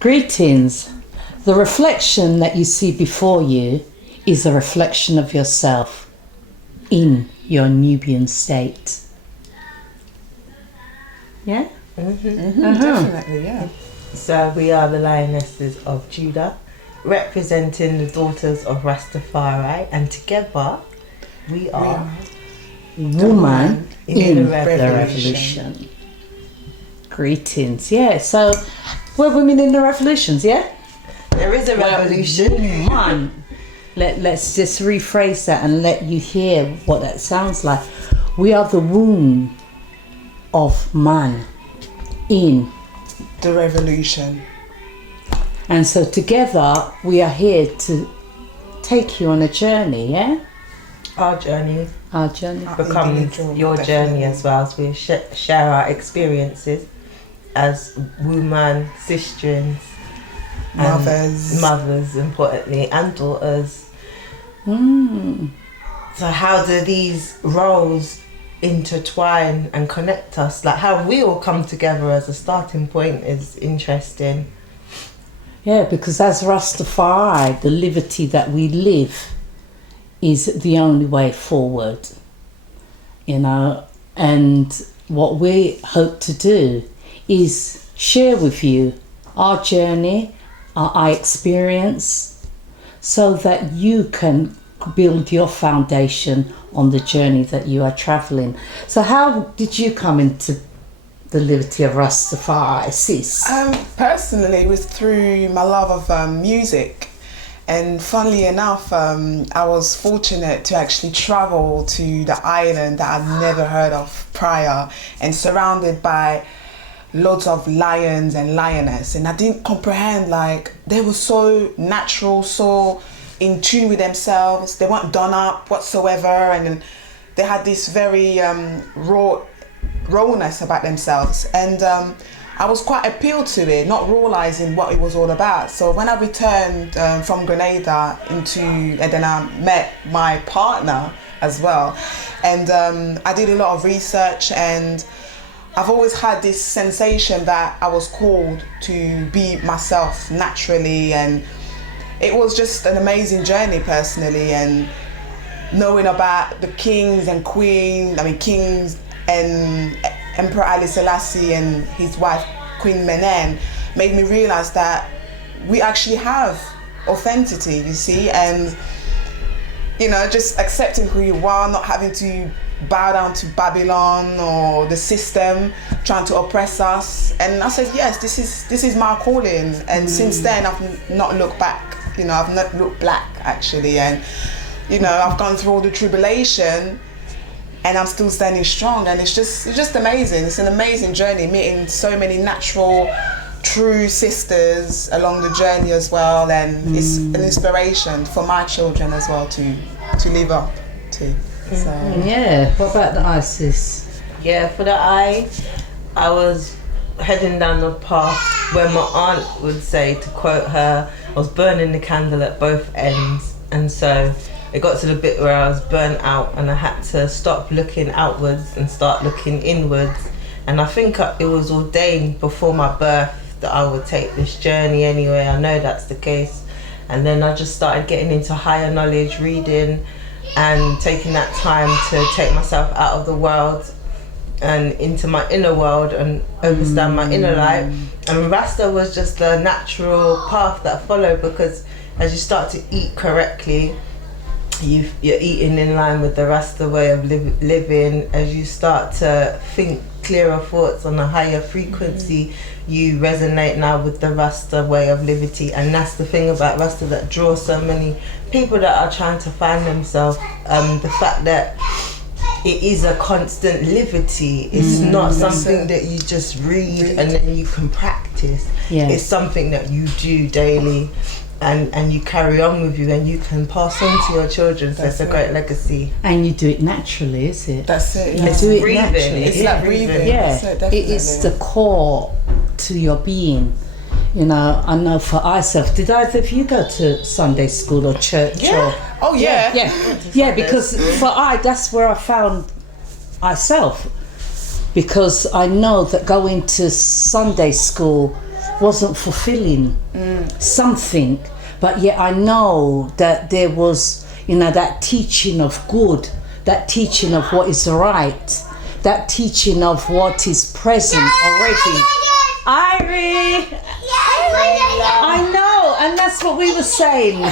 Greetings. The reflection that you see before you is a reflection of yourself in your Nubian state. Yeah? Definitely, yeah. So we are the lionesses of Judah, representing the daughters of Rastafari, and together we are Woman in the revolution. revolution. Greetings. Yeah, so we're women in the revolutions, yeah? There is a revolution. Woman. Let's just rephrase that and let you hear what that sounds like. We are the womb of man in The revolution. And so together we are here to take you on a journey, yeah? Our journey Our journey. becomes Individual, your definitely. journey as well, as we share our experiences as women, sisters, mothers, importantly, and daughters. So how do these roles intertwine and connect us? Like how we all come together as a starting point is interesting. Yeah, because as Rastafari, the liberty that we live is the only way forward, you know, and what we hope to do is share with you our journey, our experience, so that you can build your foundation on the journey that you are travelling. So how did you come into the liberty of Rastafari, sis? Personally, it was through my love of music. And funnily enough, I was fortunate to actually travel to the island that I'd never heard of prior, and surrounded by loads of lions and lioness. And I didn't comprehend, like, they were so natural, so in tune with themselves. They weren't done up whatsoever, and they had this very rawness about themselves. And I was quite appealed to it, not realizing what it was all about. So when I returned from Grenada and then I met my partner as well, and I did a lot of research, and I've always had this sensation that I was called to be myself naturally, and it was just an amazing journey personally, and knowing about the kings and queens, kings and Emperor Haile Selassie and his wife Queen Menen made me realize that we actually have authenticity, you see, and you know, just accepting who you are, not having to bow down to Babylon or the system trying to oppress us. And I said, yes, this is my calling. And since then I've not looked back, you know, I've not looked back actually, and you know, I've gone through all the tribulation and I'm still standing strong, and it's just amazing. It's an amazing journey, meeting so many natural, true sisters along the journey as well, and it's an inspiration for my children as well to live up to. So Yeah, what about the ISIS? Yeah, for the I was heading down the path where my aunt would say, to quote her, I was burning the candle at both ends. And so it got to the bit where I was burnt out and I had to stop looking outwards and start looking inwards. And I think it was ordained before my birth that I would take this journey anyway. I know that's the case. And then I just started getting into higher knowledge, reading and taking that time to take myself out of the world and into my inner world and understand my inner life. And Rasta was just a natural path that I followed, because as you start to eat correctly, you're eating in line with the Rasta way of living. As you start to think clearer thoughts on a higher frequency, you resonate now with the Rasta way of liberty. And that's the thing about Rasta that draws so many people that are trying to find themselves. The fact that it is a constant liberty. It's not something that you just read and then you can practice. Yeah. It's something that you do daily. And you carry on with you, and you can pass on to your children. So it's a great legacy. And you do it naturally, is it? that's it. You Yeah. do it breathing. naturally. It's like breathing. Yeah, That's it, definitely. it's the core to your being. You know, I know for myself, did either of you go to Sunday school or church? Yeah. Oh yeah. Yeah, because that's where I found myself. Because I know that going to Sunday school wasn't fulfilling something. But yet I know that there was, that teaching of good, that teaching of what is right, that teaching of what is present already. Irie! I know, and that's what we were saying.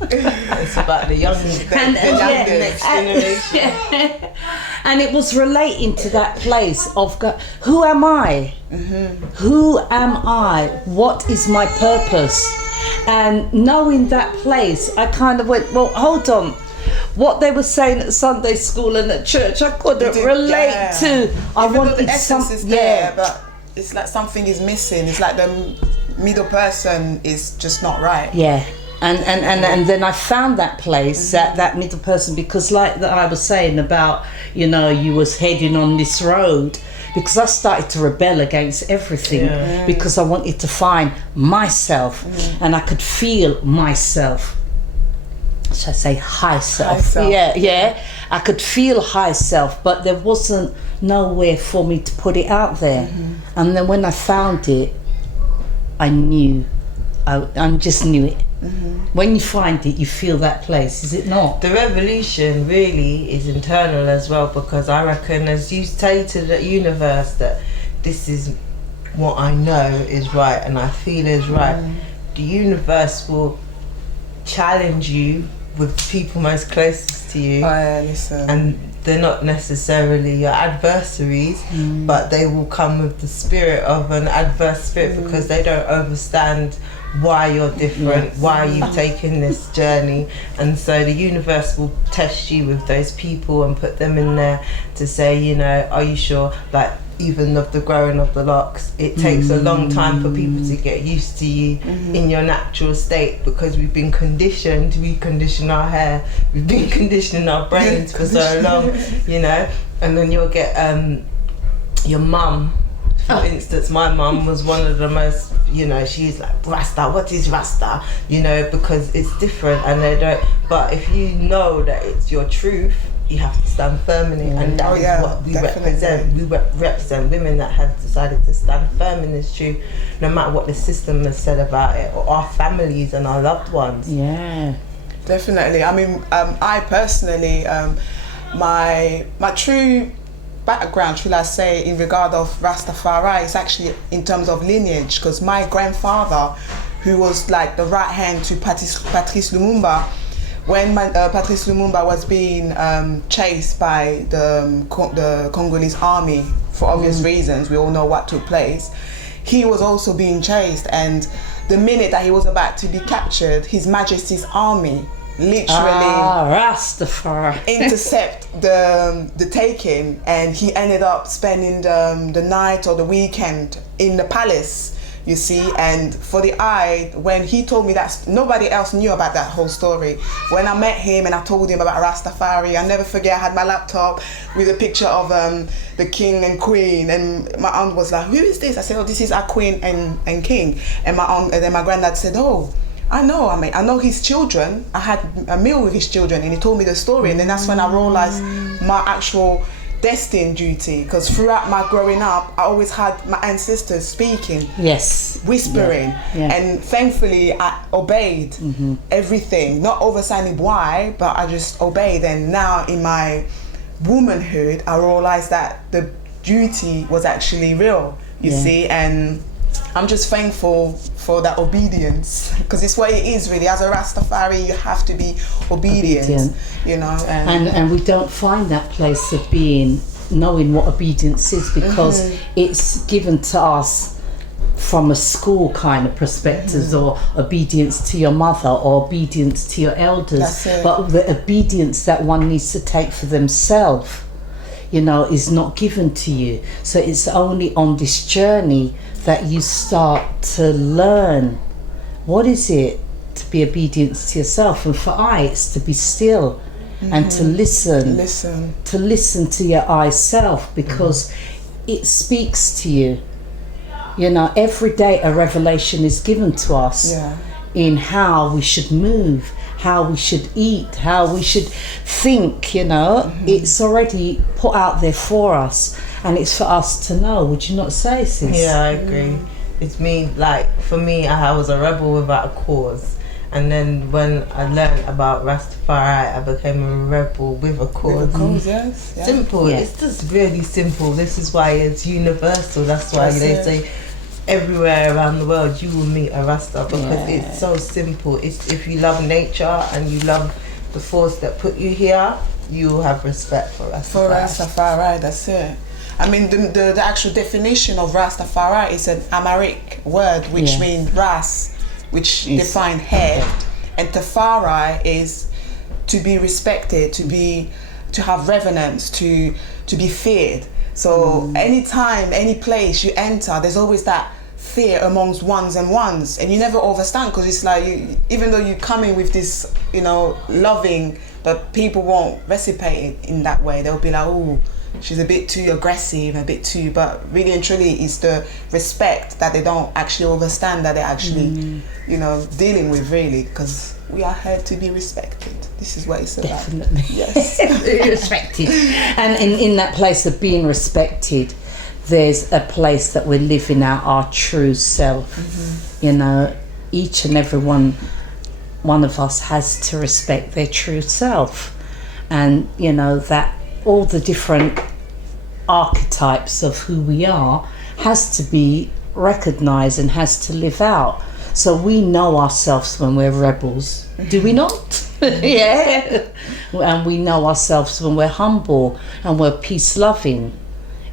It's about the youngest, next generation. And it was relating to that place of God. Who am I? Who am I? What is my purpose? And knowing that place, I kind of went, well, hold on. What they were saying at Sunday school and at church, I couldn't relate to. I wanted the essence is there, but it's like something is missing. It's like the middle person is just not right. Yeah. And then I found that place, that middle person, because like that I was saying about, you was heading on this road, because I started to rebel against everything because I wanted to find myself and I could feel myself. Should I say high self? High self. Yeah. I could feel high self, but there wasn't nowhere for me to put it out there. And then when I found it, I knew. I just knew it. When you find it, you feel that place, is it not? The revolution really is internal as well, because I reckon as you say to the universe that this is what I know is right and I feel is right, the universe will challenge you with people most closest to you. Listen. And they're not necessarily your adversaries, but they will come with the spirit of an adverse spirit because they don't understand why you're different, why you've taken this journey. And so the universe will test you with those people and put them in there to say, are you sure? Like, even of the growing of the locks, it takes a long time for people to get used to you in your natural state, because we've been conditioned, we condition our hair, we've been conditioning our brains for so long, and then you'll get your mum. For instance, my mum was one of the most, she's like, Rasta, what is Rasta? Because it's different and they don't. But if you know that it's your truth, you have to stand firm in it. And that is what we represent. We represent women that have decided to stand firm in this truth, no matter what the system has said about it, or our families and our loved ones. Yeah. Definitely. I mean, I personally, my true background, should I say, in regard of Rastafari is actually in terms of lineage, because my grandfather, who was like the right hand to Patrice Lumumba, when Patrice Lumumba was being chased by the Congolese army for obvious reasons, we all know what took place, he was also being chased, and the minute that he was about to be captured, His Majesty's army literally Rastafari intercept the taking, and he ended up spending the night or the weekend in the palace, you see. And for the eye, when he told me that, nobody else knew about that whole story. When I met him and I told him about Rastafari, I never forget, I had my laptop with a picture of the king and queen, and my aunt was like, who is this? I said, oh, this is our queen and king. And my aunt, and then my granddad said, oh, I know his children. I had a meal with his children, and he told me the story. And then that's when I realized my actual destined duty, because throughout my growing up, I always had my ancestors speaking, whispering, and thankfully I obeyed everything, not understanding why, but I just obeyed. And now in my womanhood, I realized that the duty was actually real, you see. And I'm just thankful for that obedience, because it's what it is really. As a Rastafari, you have to be obedient. And we don't find that place of knowing what obedience is, because it's given to us from a school kind of perspective, or obedience to your mother, or obedience to your elders. But the obedience that one needs to take for themselves, is not given to you. So it's only on this journey that you start to learn what is it to be obedient to yourself. And for it's to be still and to listen to your I self, because it speaks to you. Every day a revelation is given to us in how we should move, how we should eat, how we should think. It's already put out there for us, and it's for us to know. Would you not say, sis? Yeah, I agree. It's me, like, for me, I was a rebel without a cause. And then when I learned about Rastafari, I became a rebel with a cause. With a cause, yes. Yeah. Simple. Yeah. It's just really simple. This is why it's universal. That's why That's they it. say everywhere around the world you will meet a Rasta, because Yeah. it's so simple. It's if you love nature and you love the force that put you here, you will have respect for Rastafari. For Rastafari, that's it. I mean, the actual definition of Rastafari is an Amharic word, which Yeah. means Ras, which Is define head, and Tafari is to be respected, to have reverence, to be feared. So anytime, any place you enter, there's always that fear amongst ones, and you never overstand, because it's like even though you come in with this, loving, but people won't reciprocate it in that way. They'll be like, oh, she's a bit too aggressive, but really and truly it's the respect that they don't actually understand, that they're actually dealing with, really, because we are here to be respected. This is what it's about. Definitely. Yes. Respected. And in that place of being respected, there's a place that we're living out our true self. Each and every one of us has to respect their true self, and that all the different archetypes of who we are has to be recognized and has to live out. So we know ourselves when we're rebels, do we not? Yeah. And we know ourselves when we're humble and we're peace loving,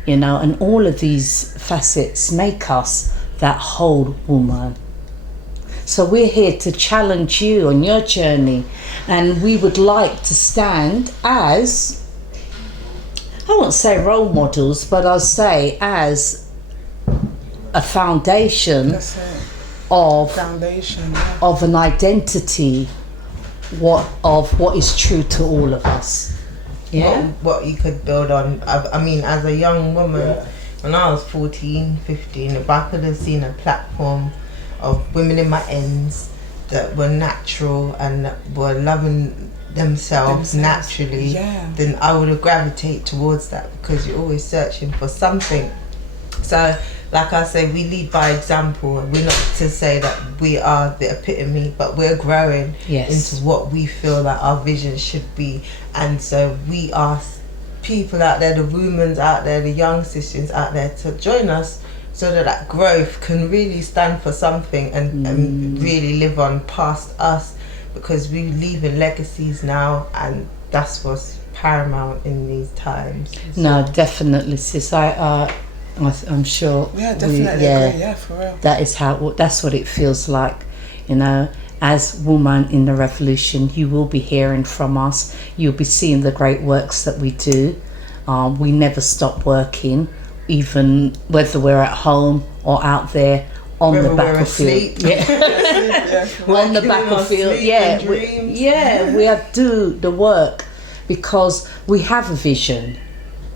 and all of these facets make us that whole woman. So we're here to challenge you on your journey, and we would like to stand as, I won't say role models, but I'll say as a foundation. That's it. Foundation, yeah. Of an identity, of what is true to all of us. Yeah. What you could build on. I mean, as a young woman, when I was 14, 15, if I could have seen a platform of women in my ends that were natural and that were loving themselves naturally, then I would have gravitated towards that, because you're always searching for something. So, like I say, we lead by example. We're not to say that we are the epitome, but we're growing into what we feel like our vision should be. And so we ask people out there, the women out there, the young sisters out there, to join us, so that growth can really stand for something and really live on past us, because we're leaving legacies now, and that's what's paramount in these times. No, definitely, sis. I'm sure. Yeah, definitely agree. Yeah, for real. That's what it feels like, As Wombman in the Revolution, you will be hearing from us. You'll be seeing the great works that we do. We never stop working, even whether we're at home or out there on the battlefield. We're on the battlefield. We have to do the work, because we have a vision,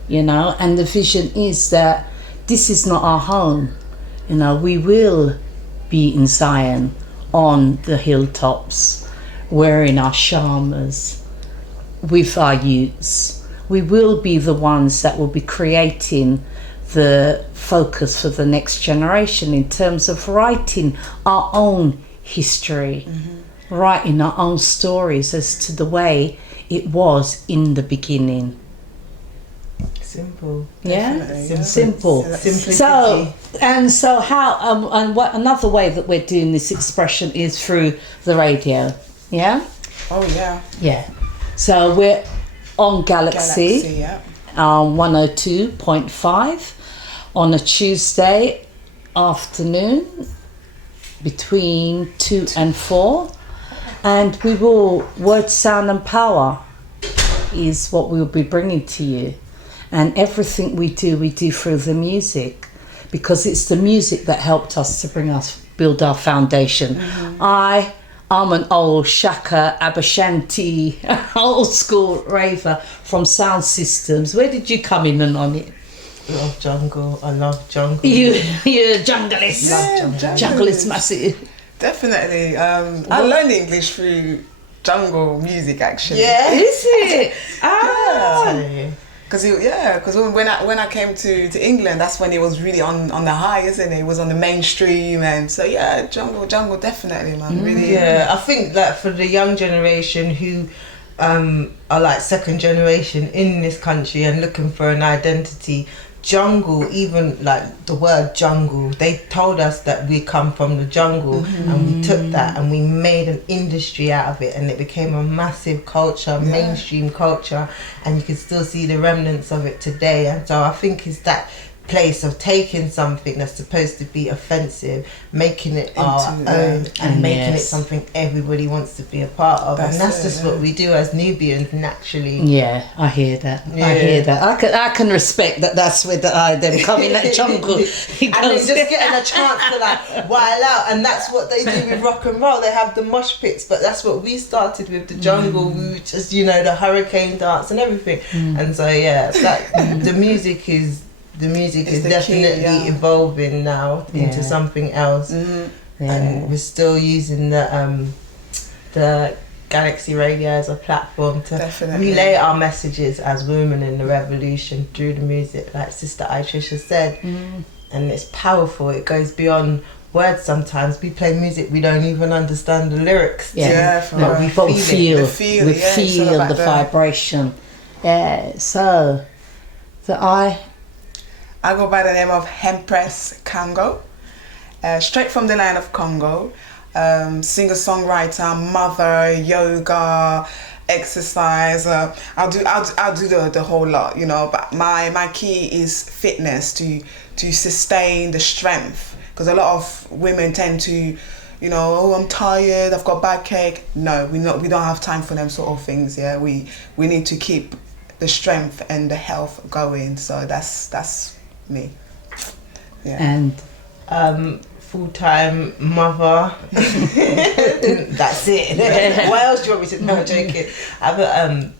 and the vision is that this is not our home. We will be in Zion on the hilltops, wearing our shamas with our youths. We will be the ones that will be creating the focus for the next generation in terms of writing our own history, writing our own stories as to the way it was in the beginning. Simple. Simple. Simplicity. So how and what another way that we're doing this expression is through the radio. Yeah. Oh yeah. Yeah. So we're on Galaxy 102.5 on a Tuesday afternoon between 2 and 4, and we will Word, Sound and Power is what we'll be bringing to you. And everything we do through the music, because it's the music that helped us to build our foundation. I'm an old Shaka Abashanti, old school raver from Sound Systems. Where did you come in and on it? Love jungle. I love jungle. You're a junglist. Junglist massive. Definitely. I learned English through jungle music, actually. Yeah. Is it? Yeah. Because when I came to England, that's when it was really on the high, isn't it? It was on the mainstream, and so yeah, jungle definitely, man. Really. Yeah, I think that for the young generation who are like second generation in this country and looking for an identity, jungle, even like the word jungle, they told us that we come from the jungle, and we took that and we made an industry out of it, and it became a massive culture, mainstream culture, and you can still see the remnants of it today. And so I think it's that place of taking something that's supposed to be offensive, making it our own, and making it something everybody wants to be a part of. And that's just what we do as Nubians naturally. Yeah, I hear that. I hear that. I can respect that. That's where them come in that jungle. And then just getting a chance to like wild out, and that's what they do with rock and roll. They have the mosh pits, but that's what we started with the jungle. We were just, the hurricane dance and everything. And so the music is definitely evolving now into something else, and we're still using the Galaxy Radio as a platform to relay our messages as women in the revolution through the music, like Sister Trisha said. And it's powerful. It goes beyond words. Sometimes we play music, we don't even understand the lyrics. But we feel the vibration. So I go by the name of Empress Congo, straight from the land of Congo. Singer-songwriter, mother, yoga, exercise. I'll do the whole lot, But my key is fitness to sustain the strength, because a lot of women tend to, I'm tired, I've got backache. No, we don't have time for them sort of things. Yeah, we need to keep the strength and the health going. So that's me. Yeah. And full-time mother. That's it. What else do you want me to? No, I'm joking.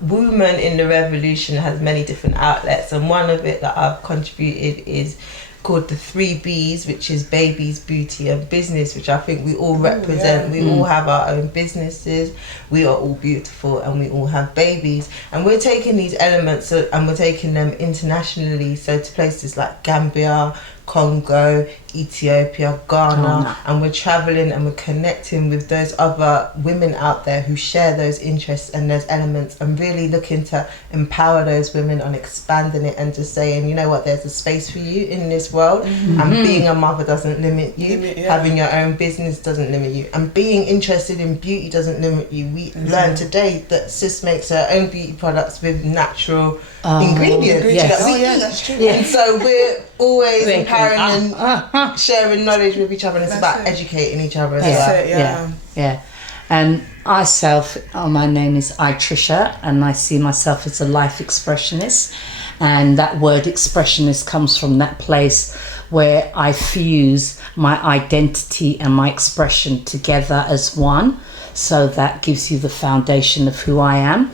Woman in the Revolution has many different outlets, and one of it that I've contributed is called the 3 B's, which is babies, beauty and business, which I think we all represent. We all have our own businesses, we are all beautiful, and we all have babies, and we're taking these elements and we're taking them internationally, so to places like Gambia, Congo, Ethiopia, Ghana, and we're traveling and we're connecting with those other women out there who share those interests and those elements, and really looking to empower those women on expanding it and just saying, you know what, there's a space for you in this world, and being a mother doesn't limit you, having your own business doesn't limit you, and being interested in beauty doesn't limit you. We learned today that Sis makes her own beauty products with natural ingredients that we eat. That's true. And so we're always empowering and sharing knowledge with each other, and it's about educating each other as well. Yeah. And my name is Trisha, and I see myself as a life expressionist, and that word expressionist comes from that place where I fuse my identity and my expression together as one, so that gives you the foundation of who I am.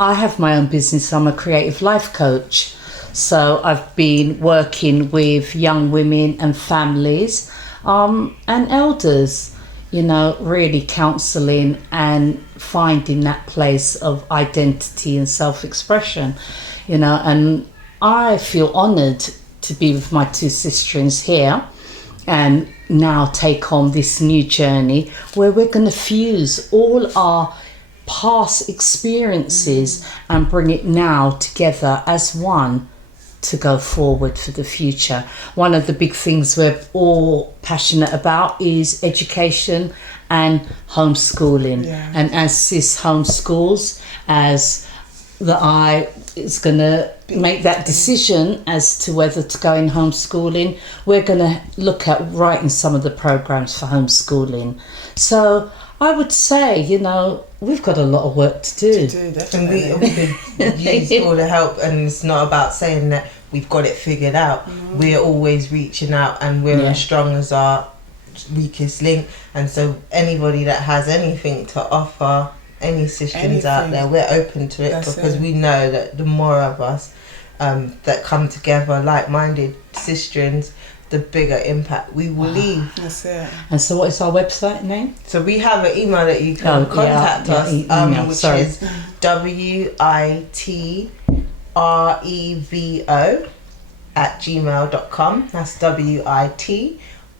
I have my own business. I'm a creative life coach. So I've been working with young women and families and elders, really counselling and finding that place of identity and self-expression, and I feel honoured to be with my 2 sisterings here and now take on this new journey where we're going to fuse all our past experiences and bring it now together as one to go forward for the future. One of the big things we're all passionate about is education and homeschooling. And as Sis homeschools, as I is going to make that decision as to whether to go in homeschooling, we're going to look at writing some of the programs for homeschooling. So I would say, we've got a lot of work to do. And we could use all the help, and it's not about saying that we've got it figured out. We're always reaching out, and we're as strong as our weakest link. And so anybody that has anything to offer, any sisters out there, we're open to it, because we know that the more of us that come together, like-minded sisters, the bigger impact we will leave. That's it. And so what is our website name? So we have an email that you can contact us, email, which sorry. is witrevo@gmail.com. That's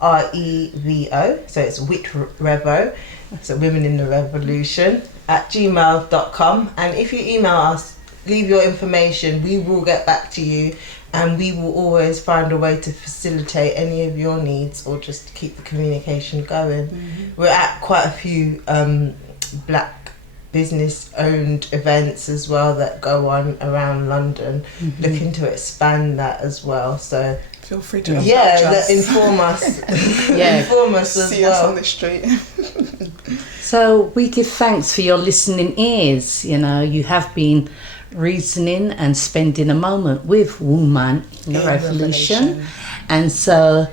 WITREVO. So it's witrevo. So Women in the Revolution @gmail.com. And if you email us, leave your information, we will get back to you, and we will always find a way to facilitate any of your needs or just keep the communication going. We're at quite a few black business owned events as well that go on around London, looking to expand that as well. So feel free to inform us. Inform us as See well. us on the street. So we give thanks for your listening ears. You know, you have been reasoning and spending a moment with Wombman in the Revolution. And so,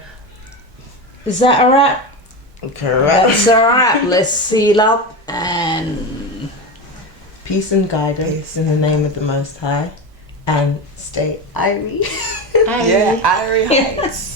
is that a wrap? Correct. That's a wrap. Let's seal up and Peace and guidance in the name of the Most High, and stay Irie. Yeah, Irie Heights.